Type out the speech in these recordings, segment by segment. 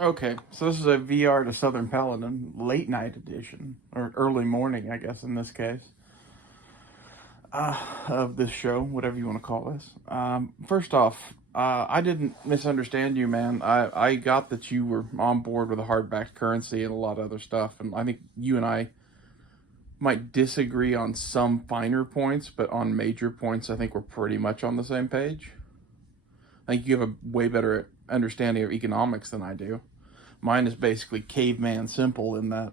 Okay, so this is a VR to Southern Paladin late night edition, or early morning, I guess, in this case, of this show, whatever you want to call this. First off, I didn't misunderstand you, man. I got that you were on board with a hard-backed currency and a lot of other stuff, and I think you and I might disagree on some finer points, but on major points, I think we're pretty much on the same page. I think you have a way better understanding of economics than I do. Mine is basically caveman simple in that,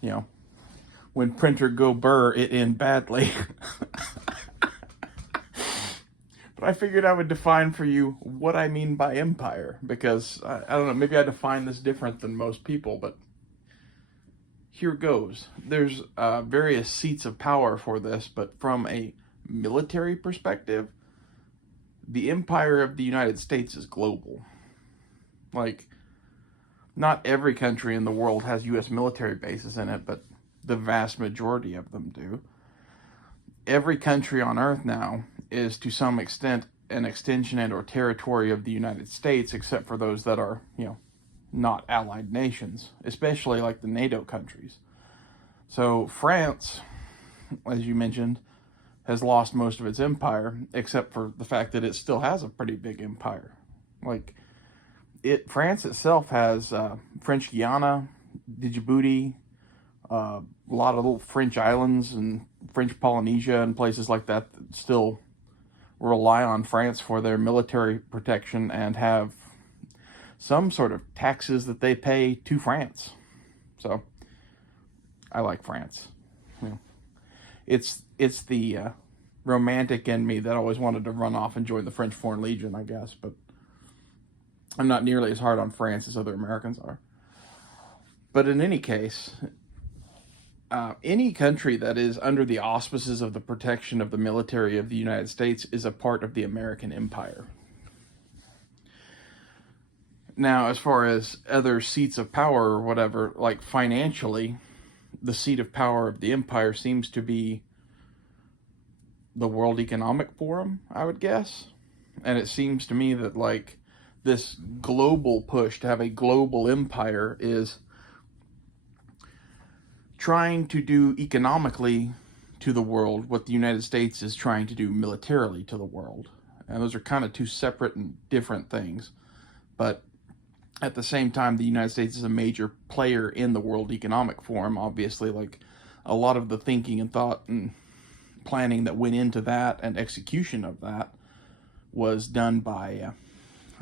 you know, when printer go burr, it end badly. But I figured I would define for you what I mean by empire, because I don't know, maybe I define this different than most people, but here goes. There's various seats of power for this, but from a military perspective, the empire of the United States is global. Like, not every country in the world has U.S. military bases in it, but the vast majority of them do. Every country on Earth now is to some extent an extension and or territory of the United States, except for those that are, not allied nations, especially like the NATO countries. So France, as you mentioned, has lost most of its empire, except for the fact that it still has a pretty big empire. Like, France itself has French Guiana, Djibouti, a lot of little French islands and French Polynesia and places like that that still rely on France for their military protection and have some sort of taxes that they pay to France. So I like France. You know, it's the romantic in me that always wanted to run off and join the French Foreign Legion, I guess, but I'm not nearly as hard on France as other Americans are. But in any case, any country that is under the auspices of the protection of the military of the United States is a part of the American empire. Now, as far as other seats of power or whatever, like financially, the seat of power of the empire seems to be the World Economic Forum, I would guess. And it seems to me that, like, this global push to have a global empire is trying to do economically to the world what the United States is trying to do militarily to the world. And those are kind of two separate and different things. But at the same time, the United States is a major player in the World Economic Forum. Obviously, like, a lot of the thinking and thought and planning that went into that and execution of that was done by,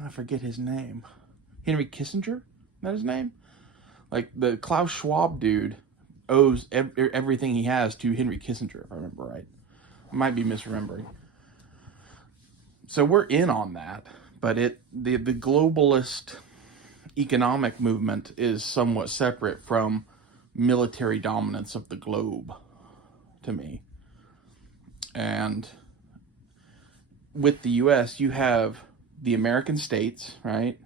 I forget his name, Henry Kissinger? Is that his name? Like, the Klaus Schwab dude owes everything he has to Henry Kissinger, if I remember right. I might be misremembering. So we're in on that, but the globalist economic movement is somewhat separate from military dominance of the globe, to me. And with the U.S., you have the American states, right?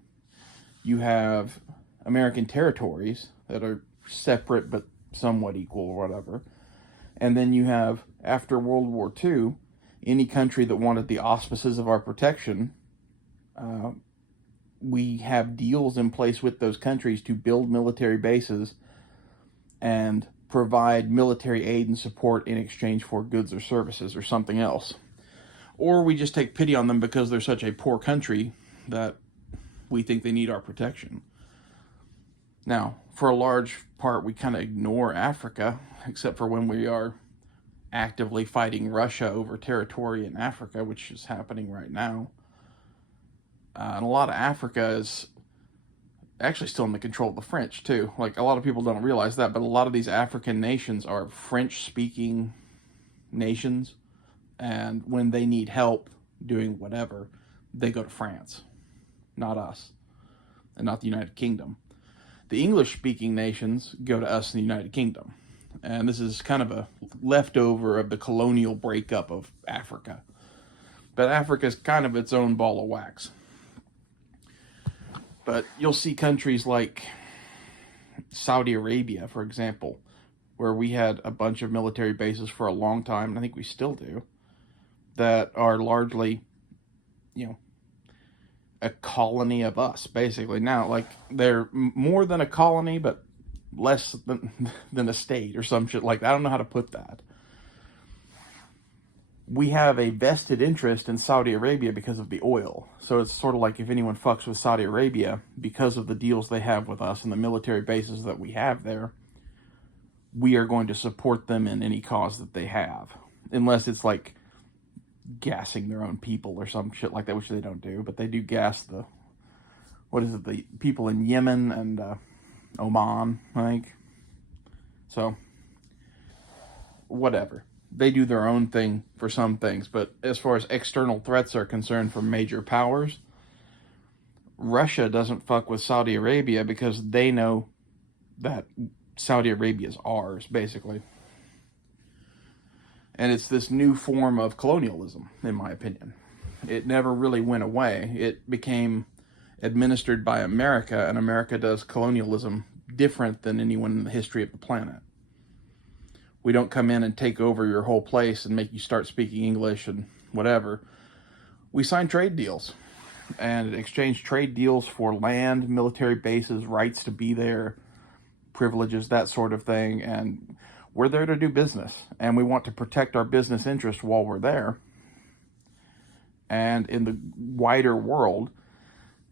You have American territories that are separate but somewhat equal or whatever. And then you have, after World War II, any country that wanted the auspices of our protection, we have deals in place with those countries to build military bases and provide military aid and support in exchange for goods or services or something else. Or we just take pity on them because they're such a poor country that we think they need our protection. Now, for a large part, we kind of ignore Africa, except for when we are actively fighting Russia over territory in Africa, which is happening right now. And a lot of Africa is actually still in the control of the French, too. Like, a lot of people don't realize that, but a lot of these African nations are French-speaking nations, and when they need help doing whatever, they go to France, not us, and not the United Kingdom. The English-speaking nations go to us in the United Kingdom, and this is kind of a leftover of the colonial breakup of Africa. But Africa is kind of its own ball of wax. But you'll see countries like Saudi Arabia, for example, where we had a bunch of military bases for a long time, and I think we still do, that are largely, you know, a colony of us, basically. Now, like, they're more than a colony, but less than a state or some shit like that. I don't know how to put that. We have a vested interest in Saudi Arabia because of the oil. So it's sort of like if anyone fucks with Saudi Arabia because of the deals they have with us and the military bases that we have there, we are going to support them in any cause that they have. Unless it's like gassing their own people or some shit like that, which they don't do. But they do gas the people in Yemen and Oman, I think. So, whatever. They do their own thing for some things, but as far as external threats are concerned from major powers, Russia doesn't fuck with Saudi Arabia because they know that Saudi Arabia is ours, basically. And it's this new form of colonialism, in my opinion. It never really went away. It became administered by America, and America does colonialism different than anyone in the history of the planet. We don't come in and take over your whole place and make you start speaking English and whatever. We sign trade deals and exchange trade deals for land, military bases, rights to be there, privileges, that sort of thing. And we're there to do business, and we want to protect our business interests while we're there. And in the wider world,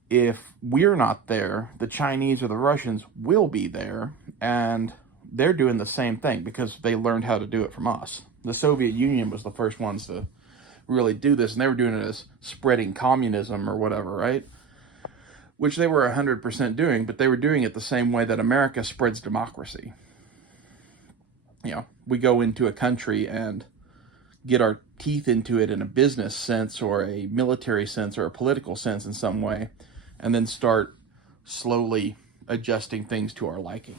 if we're not there, the Chinese or the Russians will be there, and they're doing the same thing because they learned how to do it from us. The Soviet Union was the first ones to really do this, and they were doing it as spreading communism or whatever, right? Which they were 100% doing, but they were doing it the same way that America spreads democracy. You know, we go into a country and get our teeth into it in a business sense or a military sense or a political sense in some way, and then start slowly adjusting things to our liking.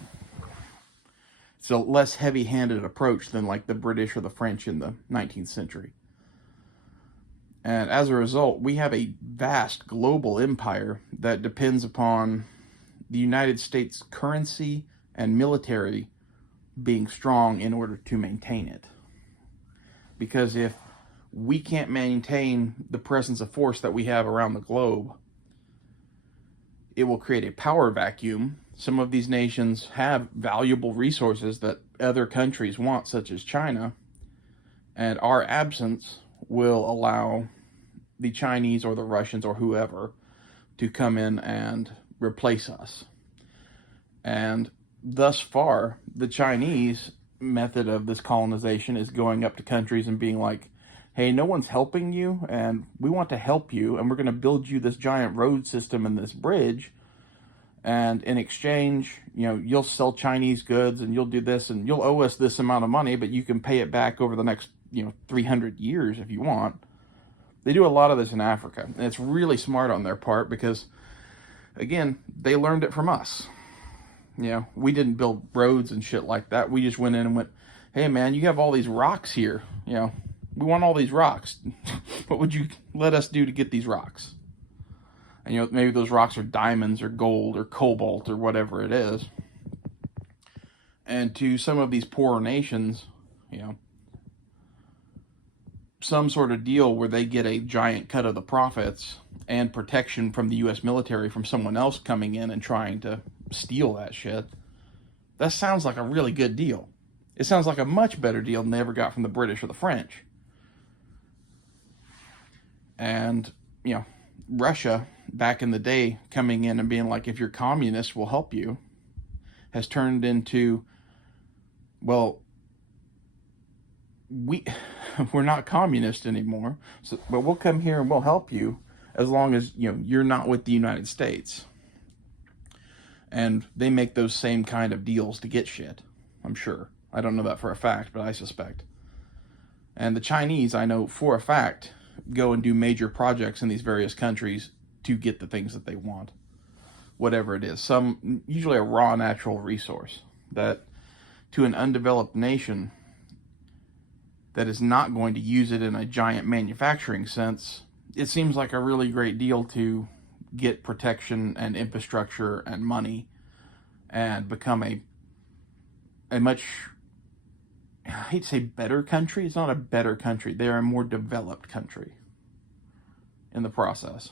It's a less heavy-handed approach than like the British or the French in the 19th century. And as a result, we have a vast global empire that depends upon the United States currency and military being strong in order to maintain it. Because if we can't maintain the presence of force that we have around the globe, it will create a power vacuum. Some of these nations have valuable resources that other countries want, such as China, and our absence will allow the Chinese or the Russians or whoever to come in and replace us. And thus far, the Chinese method of this colonization is going up to countries and being like, hey, no one's helping you, and we want to help you, and we're going to build you this giant road system and this bridge, and in exchange, you know, you'll sell Chinese goods, and you'll do this, and you'll owe us this amount of money, but you can pay it back over the next, 300 years if you want. They do a lot of this in Africa, and it's really smart on their part because, again, they learned it from us. We didn't build roads and shit like that. We just went in and went, hey, man, you have all these rocks here. We want all these rocks. What would you let us do to get these rocks? And, maybe those rocks are diamonds or gold or cobalt or whatever it is. And to some of these poorer nations, some sort of deal where they get a giant cut of the profits and protection from the U.S. military from someone else coming in and trying to steal that shit. That sounds like a really good deal. It sounds like a much better deal than they ever got from the British or the French. And, Russia, back in the day, coming in and being like, if you're communist, we'll help you, has turned into, well, we're not communist anymore, but we'll come here and we'll help you as long as, you're not with the United States. And they make those same kind of deals to get shit, I'm sure. I don't know that for a fact, but I suspect. And the Chinese, I know for a fact, go and do major projects in these various countries to get the things that they want. Whatever it is. Usually a raw natural resource that to an undeveloped nation that is not going to use it in a giant manufacturing sense, it seems like a really great deal to get protection and infrastructure and money and become a much, I hate to say better country. It's not a better country. They're a more developed country in the process.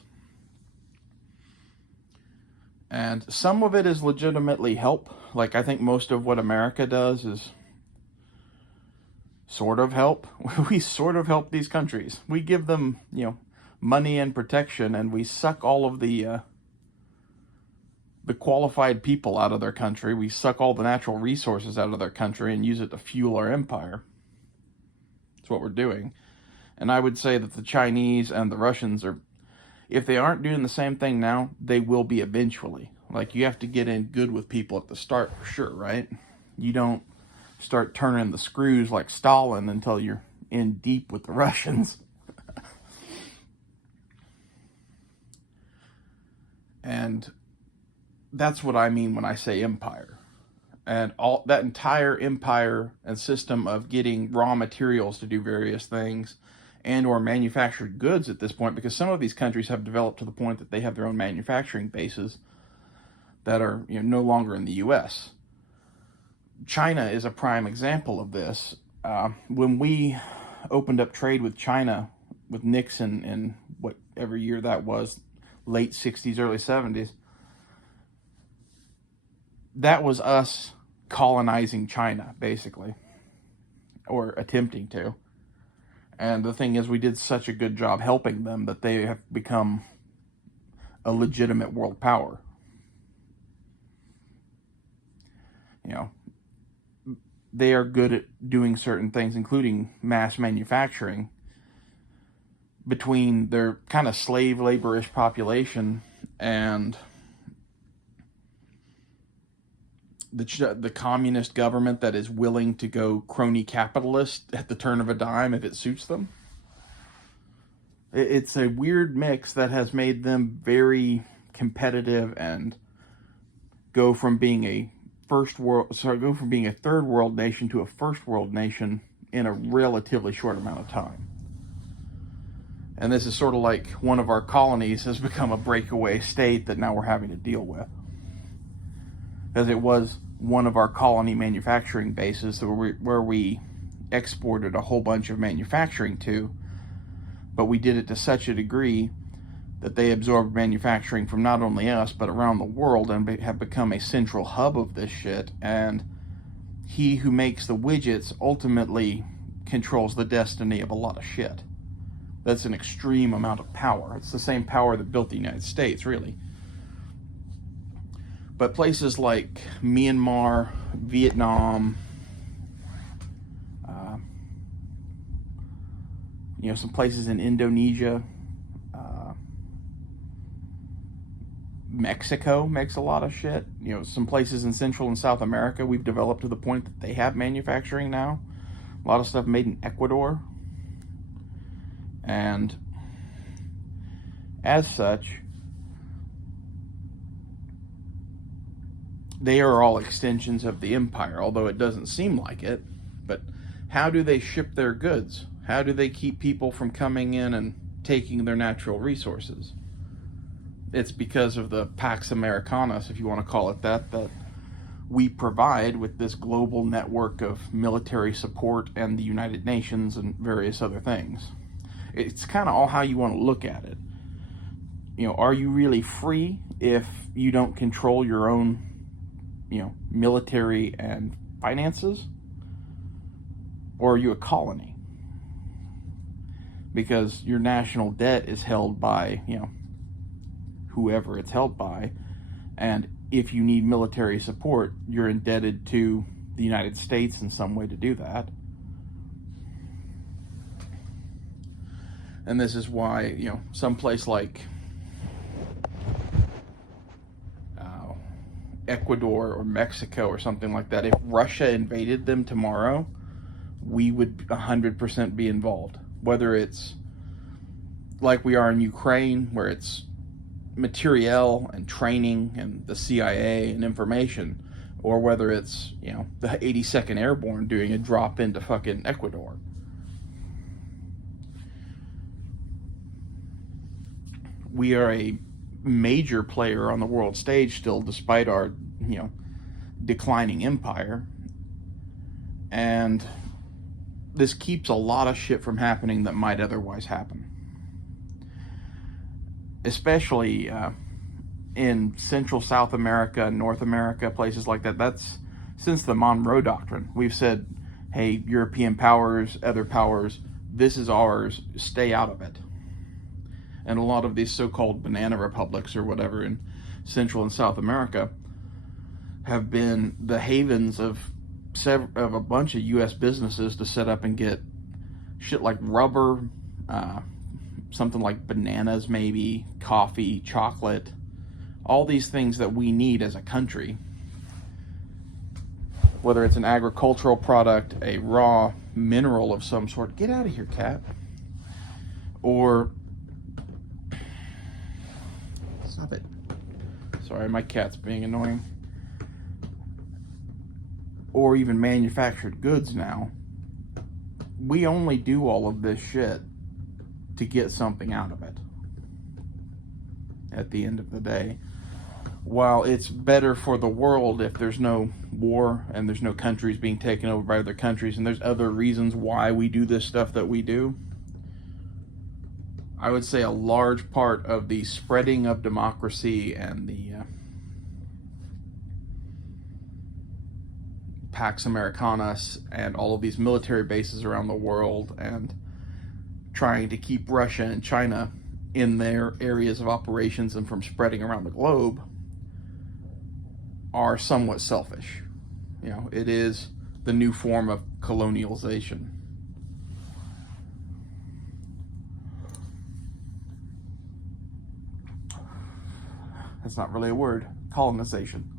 And some of it is legitimately help. Like, I think most of what America does is sort of help. We sort of help these countries. We give them, money and protection, and we suck all of the qualified people out of their country. We suck all the natural resources out of their country and use it to fuel our empire. That's what we're doing. And I would say that the Chinese and the Russians are, if they aren't doing the same thing now, they will be eventually. Like, you have to get in good with people at the start, for sure, right? You don't start turning the screws like Stalin until you're in deep with the Russians. And that's what I mean when I say empire. And all that entire empire and system of getting raw materials to do various things and or manufactured goods at this point, because some of these countries have developed to the point that they have their own manufacturing bases that are no longer in the U.S. China is a prime example of this. When we opened up trade with China with Nixon in whatever year that was, late 60s, early 70s, that was us colonizing China, basically, or attempting to. And the thing is, we did such a good job helping them that they have become a legitimate world power. They are good at doing certain things, including mass manufacturing, between their kind of slave laborish population and the communist government that is willing to go crony capitalist at the turn of a dime if it suits them. It's a weird mix that has made them very competitive and go from being a third world nation to a first world nation in a relatively short amount of time. And this is sort of like one of our colonies has become a breakaway state that now we're having to deal with. As it was one of our colony manufacturing bases where we exported a whole bunch of manufacturing to, but we did it to such a degree that they absorbed manufacturing from not only us, but around the world, and have become a central hub of this shit. And he who makes the widgets ultimately controls the destiny of a lot of shit. That's an extreme amount of power. It's the same power that built the United States, really. But places like Myanmar, Vietnam, some places in Indonesia, Mexico makes a lot of shit. Some places in Central and South America, we've developed to the point that they have manufacturing now. A lot of stuff made in Ecuador. And as such, they are all extensions of the empire, although it doesn't seem like it. But how do they ship their goods? How do they keep people from coming in and taking their natural resources? It's because of the Pax Americanas, if you want to call it that we provide with this global network of military support and the United Nations and various other things. It's kind of all how you want to look at it. Are you really free if you don't control your own, military and finances? Or are you a colony? Because your national debt is held by, whoever it's held by, and if you need military support, you're indebted to the United States in some way to do that. And this is why, someplace like Ecuador or Mexico or something like that, if Russia invaded them tomorrow, we would 100% be involved. Whether it's like we are in Ukraine, where it's materiel and training and the CIA and information, or whether it's, the 82nd Airborne doing a drop into fucking Ecuador. We are a major player on the world stage still, despite our, declining empire. And this keeps a lot of shit from happening that might otherwise happen. Especially in Central South America, North America, places like that, that's since the Monroe Doctrine. We've said, hey, European powers, other powers, this is ours, stay out of it. And a lot of these so-called banana republics or whatever in Central and South America have been the havens of a bunch of U.S. businesses to set up and get shit like rubber, something like bananas maybe, coffee, chocolate, all these things that we need as a country. Whether it's an agricultural product, a raw mineral of some sort. Get out of here, cat. Or... Stop it. Sorry, my cat's being annoying. Or even manufactured goods now. We only do all of this shit to get something out of it. At the end of the day. While it's better for the world if there's no war and there's no countries being taken over by other countries and there's other reasons why we do this stuff that we do, I would say a large part of the spreading of democracy and the Pax Americanas and all of these military bases around the world and trying to keep Russia and China in their areas of operations and from spreading around the globe are somewhat selfish. You know, it is the new form of colonialization. That's not really a word. Colonization.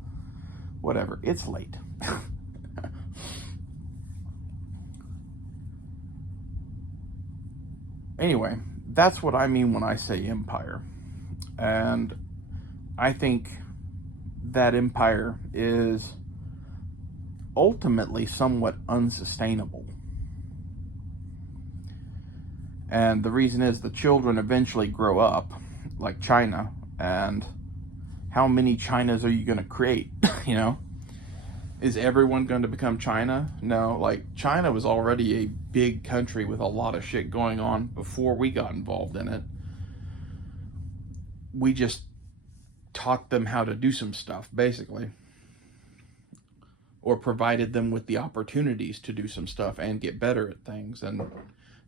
Whatever. It's late. Anyway, that's what I mean when I say empire. And I think that empire is ultimately somewhat unsustainable. And the reason is the children eventually grow up, like China, and how many Chinas are you going to create? You know? Is everyone going to become China? No, like China was already a big country with a lot of shit going on before we got involved in it. We just taught them how to do some stuff, basically. Or provided them with the opportunities to do some stuff and get better at things and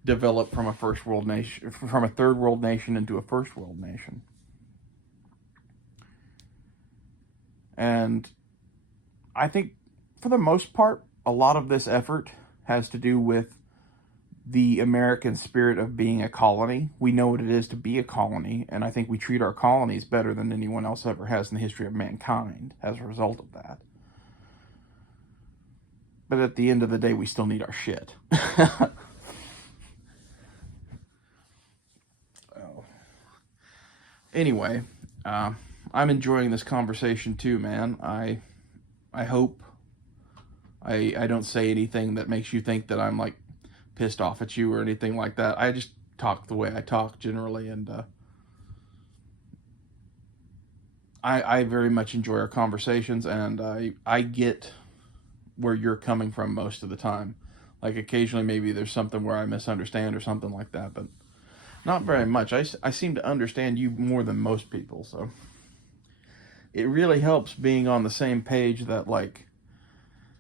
develop from a first world nation, from a third world nation into a first world nation. And I think for the most part, a lot of this effort has to do with the American spirit of being a colony. We know what it is to be a colony, and I think we treat our colonies better than anyone else ever has in the history of mankind as a result of that. But at the end of the day, we still need our shit. Anyway, I'm enjoying this conversation too, man. I hope I don't say anything that makes you think that I'm like pissed off at you or anything like that. I just talk the way I talk generally, and I very much enjoy our conversations, and I get where you're coming from most of the time. Like occasionally maybe there's something where I misunderstand or something like that, but not very much. I seem to understand you more than most people, so it really helps being on the same page that, like,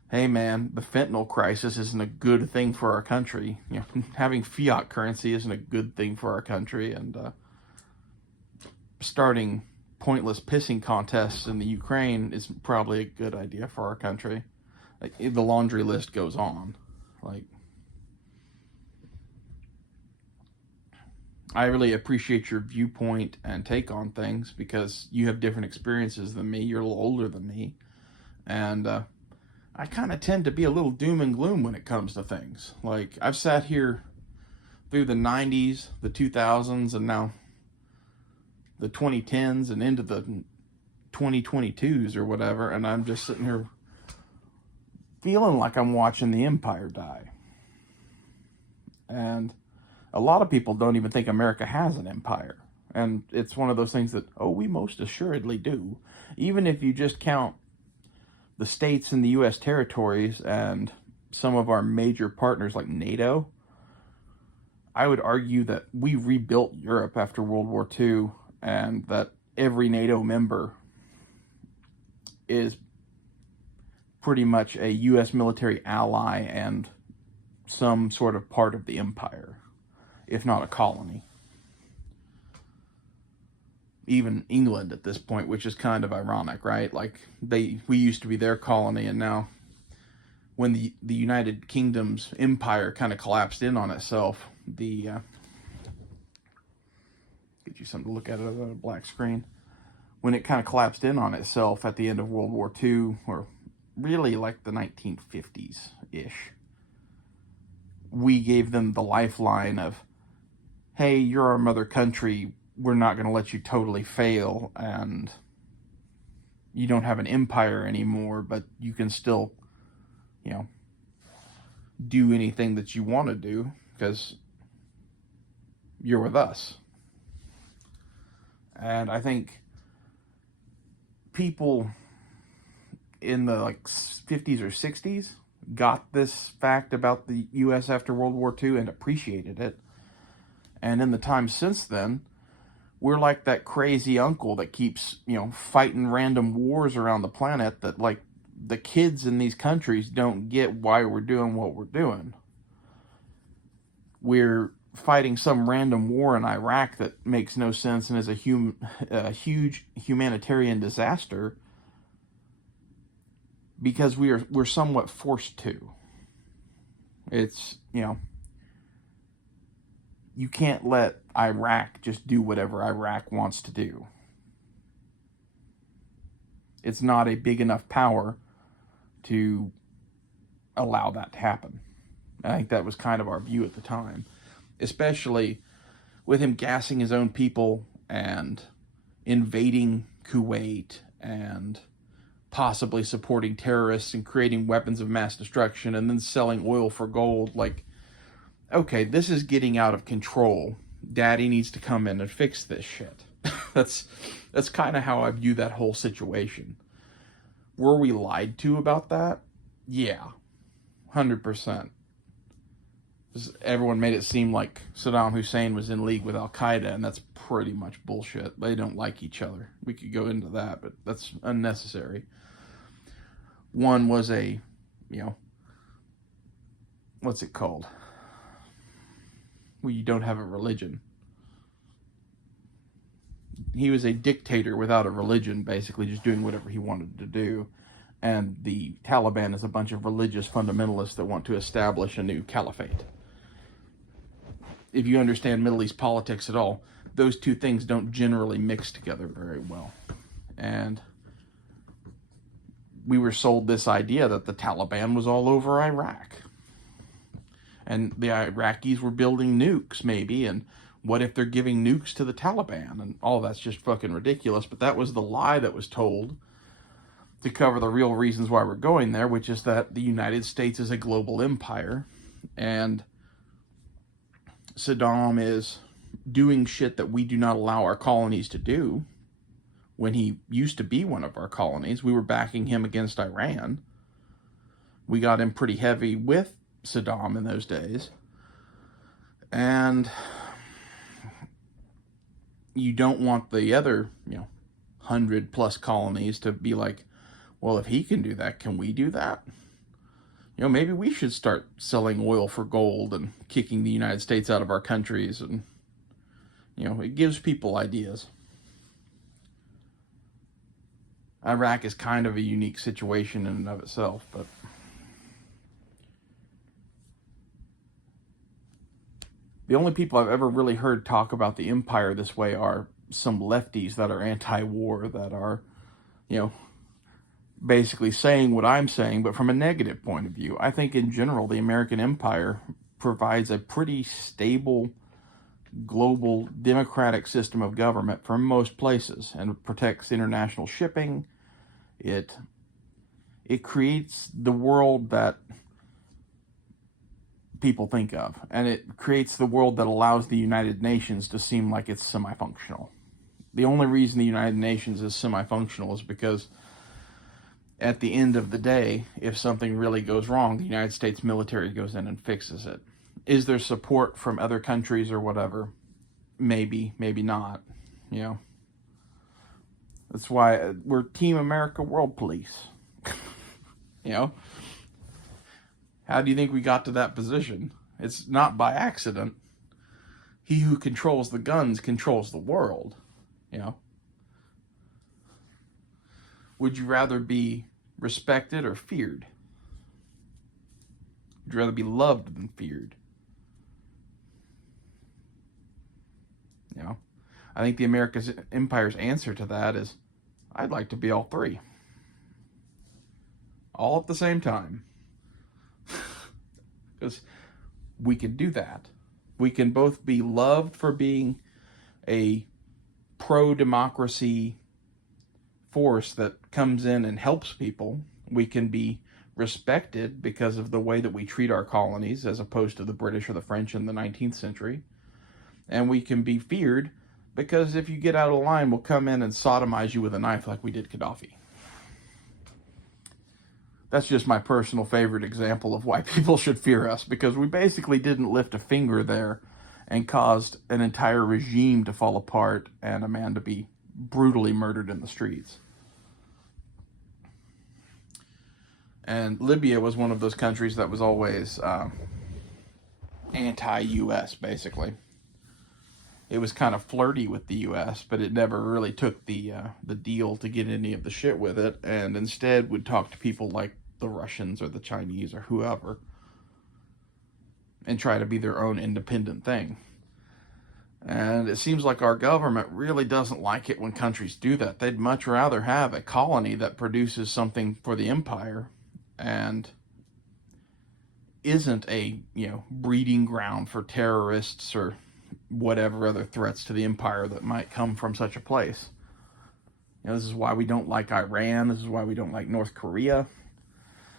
hey man, the fentanyl crisis isn't a good thing for our country. You know, having fiat currency isn't a good thing for our country, and starting pointless pissing contests in the Ukraine is probably a good idea for our country. Like, the laundry list goes on. Like, I really appreciate your viewpoint and take on things because you have different experiences than me. You're a little older than me. And I kind of tend to be a little doom and gloom when it comes to things. Like, I've sat here through the 90s, the 2000s, and now the 2010s and into the 2022s or whatever, and I'm just sitting here feeling like I'm watching the empire die. And a lot of people don't even think America has an empire. And it's one of those things that, oh, we most assuredly do. Even if you just count the states and the U.S. territories and some of our major partners like NATO, I would argue that we rebuilt Europe after World War II, and that every NATO member is pretty much a U.S. military ally and some sort of part of the empire, if not a colony. Even England at this point, which is kind of ironic, right? Like, we used to be their colony, and now when the United Kingdom's empire kind of collapsed in on itself, get you something to look at it on a black screen. When it kind of collapsed in on itself at the end of World War II, or really like the 1950s-ish, we gave them the lifeline of, hey, you're our mother country, we're not going to let you totally fail, and you don't have an empire anymore, but you can still, do anything that you want to do, because you're with us. And I think people in the 50s or 60s got this fact about the U.S. after World War II and appreciated it. And in the time since then, we're like that crazy uncle that keeps, fighting random wars around the planet that, the kids in these countries don't get why we're doing what we're doing. We're fighting some random war in Iraq that makes no sense and is a huge humanitarian disaster because we're somewhat forced to. It's, you can't let Iraq just do whatever Iraq wants to do. It's not a big enough power to allow that to happen. I think that was kind of our view at the time, especially with him gassing his own people and invading Kuwait and possibly supporting terrorists and creating weapons of mass destruction and then selling oil for gold. Okay, this is getting out of control. Daddy needs to come in and fix this shit. That's kind of how I view that whole situation. Were we lied to about that? Yeah, 100%. Everyone made it seem like Saddam Hussein was in league with Al-Qaeda, and that's pretty much bullshit. They don't like each other. We could go into that, but that's unnecessary. One was a, what's it called? Well, you don't have a religion. He was a dictator without a religion, basically just doing whatever he wanted to do. And the Taliban is a bunch of religious fundamentalists that want to establish a new caliphate. If you understand Middle East politics at all, those two things don't generally mix together very well. And we were sold this idea that the Taliban was all over Iraq. And the Iraqis were building nukes, maybe, and what if they're giving nukes to the Taliban? And all that's just fucking ridiculous, but that was the lie that was told to cover the real reasons why we're going there, which is that the United States is a global empire, and Saddam is doing shit that we do not allow our colonies to do. When he used to be one of our colonies, we were backing him against Iran. We got in pretty heavy with Saddam in those days. And you don't want the other, 100+ colonies to be like, well, if he can do that, can we do that? Maybe we should start selling oil for gold and kicking the United States out of our countries. And, it gives people ideas. Iraq is kind of a unique situation in and of itself, but the only people I've ever really heard talk about the empire this way are some lefties that are anti-war, that are, basically saying what I'm saying, but from a negative point of view. I think in general, the American empire provides a pretty stable, global, democratic system of government for most places, and it protects international shipping. It creates the world that people think of, and it creates the world that allows the United Nations to seem like it's semi-functional. The only reason the United Nations is semi-functional is because at the end of the day, if something really goes wrong, the United States military goes in and fixes it. Is there support from other countries or whatever? Maybe, maybe not, That's why we're Team America World Police. You know? How do you think we got to that position? It's not by accident. He who controls the guns controls the world. You know? Would you rather be respected or feared? Would you rather be loved than feared? You know? I think the America's Empire's answer to that is, I'd like to be all three. All at the same time. Because we can do that. We can both be loved for being a pro-democracy force that comes in and helps people. We can be respected because of the way that we treat our colonies as opposed to the British or the French in the 19th century. And we can be feared because if you get out of line, we'll come in and sodomize you with a knife like we did Gaddafi. That's just my personal favorite example of why people should fear us, because we basically didn't lift a finger there and caused an entire regime to fall apart and a man to be brutally murdered in the streets. And Libya was one of those countries that was always anti-US, basically. It was kind of flirty with the U.S., but it never really took the deal to get any of the shit with it, and instead would talk to people like the Russians or the Chinese or whoever and try to be their own independent thing. And it seems like our government really doesn't like it when countries do that. They'd much rather have a colony that produces something for the empire and isn't a, breeding ground for terrorists or whatever other threats to the empire that might come from such a place. This is why we don't like Iran. This is why we don't like North Korea.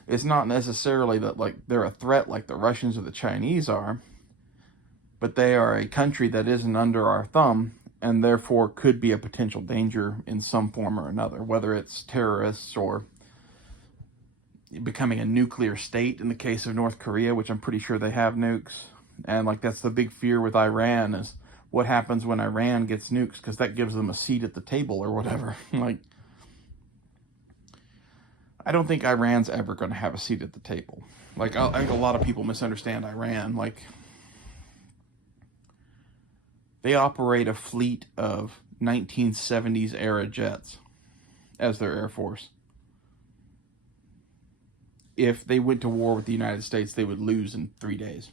It's not necessarily that they're a threat like the Russians or the Chinese are, but they are a country that isn't under our thumb and therefore could be a potential danger in some form or another, whether it's terrorists or becoming a nuclear state in the case of North Korea, which I'm pretty sure they have nukes. And that's the big fear with Iran is what happens when Iran gets nukes, because that gives them a seat at the table or whatever. I don't think Iran's ever going to have a seat at the table. I think a lot of people misunderstand Iran. They operate a fleet of 1970s era jets as their air force. If they went to war with the United States, they would lose in 3 days.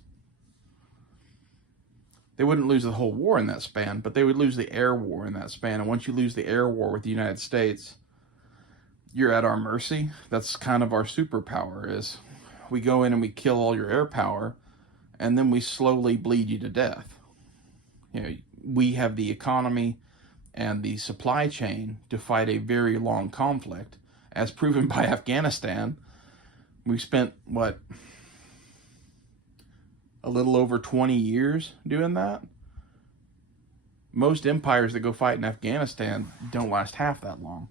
They wouldn't lose the whole war in that span, but they would lose the air war in that span. And once you lose the air war with the United States, you're at our mercy. That's kind of our superpower, is we go in and we kill all your air power, and then we slowly bleed you to death. We have the economy and the supply chain to fight a very long conflict, as proven by Afghanistan. We spent, a little over 20 years doing that? Most empires that go fight in Afghanistan don't last half that long.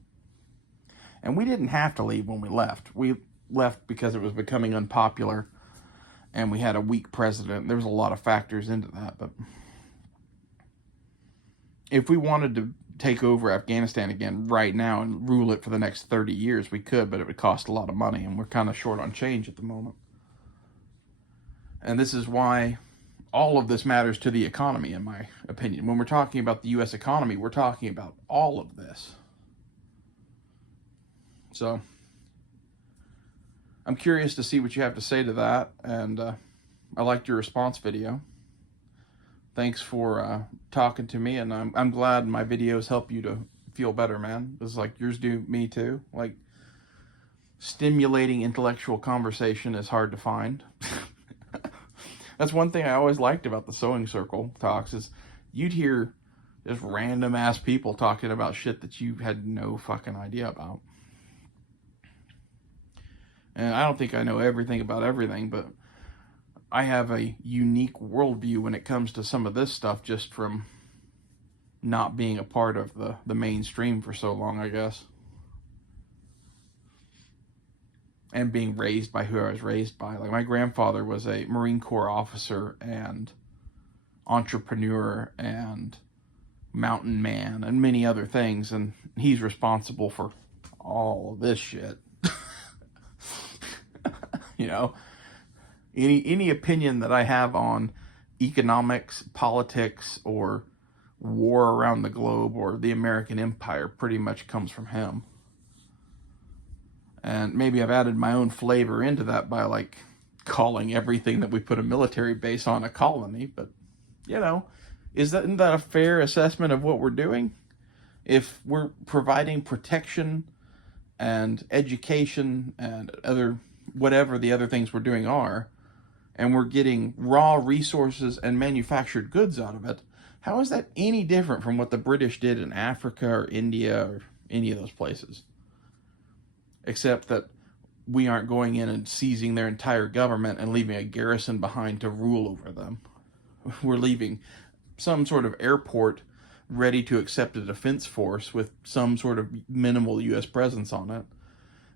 And we didn't have to leave when we left. We left because it was becoming unpopular and we had a weak president. There was a lot of factors into that. But if we wanted to take over Afghanistan again right now and rule it for the next 30 years, we could, but it would cost a lot of money, and we're kind of short on change at the moment. And this is why all of this matters to the economy, in my opinion. When we're talking about the U.S. economy, we're talking about all of this. So I'm curious to see what you have to say to that, and I liked your response video. Thanks for talking to me, and I'm glad my videos help you to feel better, man. It's like yours do me too. Stimulating intellectual conversation is hard to find. That's one thing I always liked about the Sewing Circle talks, is you'd hear just random ass people talking about shit that you had no fucking idea about. And I don't think I know everything about everything, but I have a unique worldview when it comes to some of this stuff, just from not being a part of the mainstream for so long, I guess. And being raised by who I was raised by. My grandfather was a Marine Corps officer and entrepreneur and mountain man, and many other things, and he's responsible for all of this shit. You know, any opinion that I have on economics, politics, or war around the globe, or the American empire, pretty much comes from him. And maybe I've added my own flavor into that by like calling everything that we put a military base on a colony, but you know, isn't that a fair assessment of what we're doing? If we're providing protection and education and other whatever the other things we're doing are, and we're getting raw resources and manufactured goods out of it, how is that any different from what the British did in Africa or India or any of those places? Except that we aren't going in and seizing their entire government and leaving a garrison behind to rule over them. We're leaving some sort of airport ready to accept a defense force with some sort of minimal U.S. presence on it.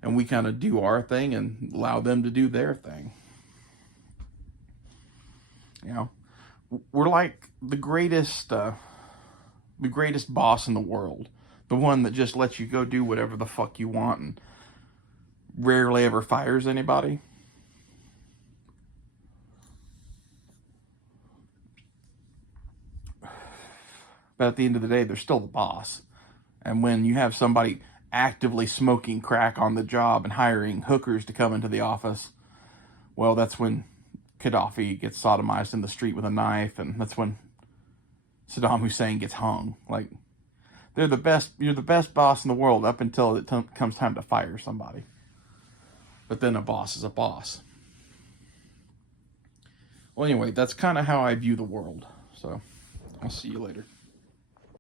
And we kind of do our thing and allow them to do their thing. You know, we're like the greatest boss in the world. The one that just lets you go do whatever the fuck you want and rarely ever fires anybody. But at the end of the day, they're still the boss. And when you have somebody actively smoking crack on the job and hiring hookers to come into the office, well, that's when Gaddafi gets sodomized in the street with a knife, and that's when Saddam Hussein gets hung. Like, they're the best. You're the best boss in the world up until it comes time to fire somebody. But then a boss is a boss. Well, anyway, that's kind of how I view the world. So, I'll see you later.